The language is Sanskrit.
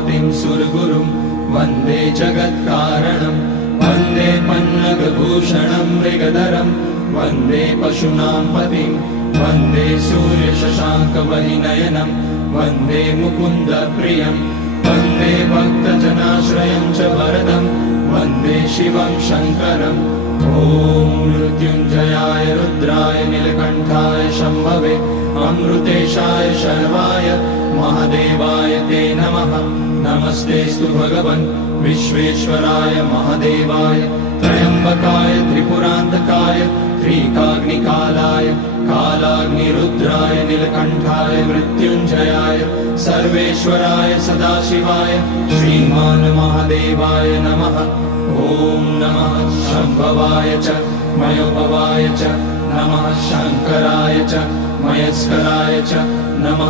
पतिं सुरगुरुं वन्दे जगत्कारणं वन्दे पन्नगभूषणं मृगधरं वन्दे पशूनां पतिं वन्दे सूर्यशशाङ्कवहिनयनं वन्दे मुकुन्दप्रियं वन्दे भक्तजनाश्रयं च वरदं वन्दे शिवं शङ्करम् ॐ मृत्युञ्जयाय रुद्राय नीलकण्ठाय शम्भवे अमृतेशाय शर्वाय महादेवाय ते नमः। नमस्तेऽस्तु भगवन् विश्वेश्वराय महादेवाय त्र्यम्बकाय त्रिपुरान्तकाय त्रिकाग्निकालाय कालाग्निरुद्राय नीलकण्ठाय मृत्युञ्जयाय सर्वेश्वराय सदाशिवाय श्रीमान् महादेवाय नमः। ॐ नमः शम्भवाय च मयोभवाय च नमः शङ्कराय च मयस्कराय च नमः।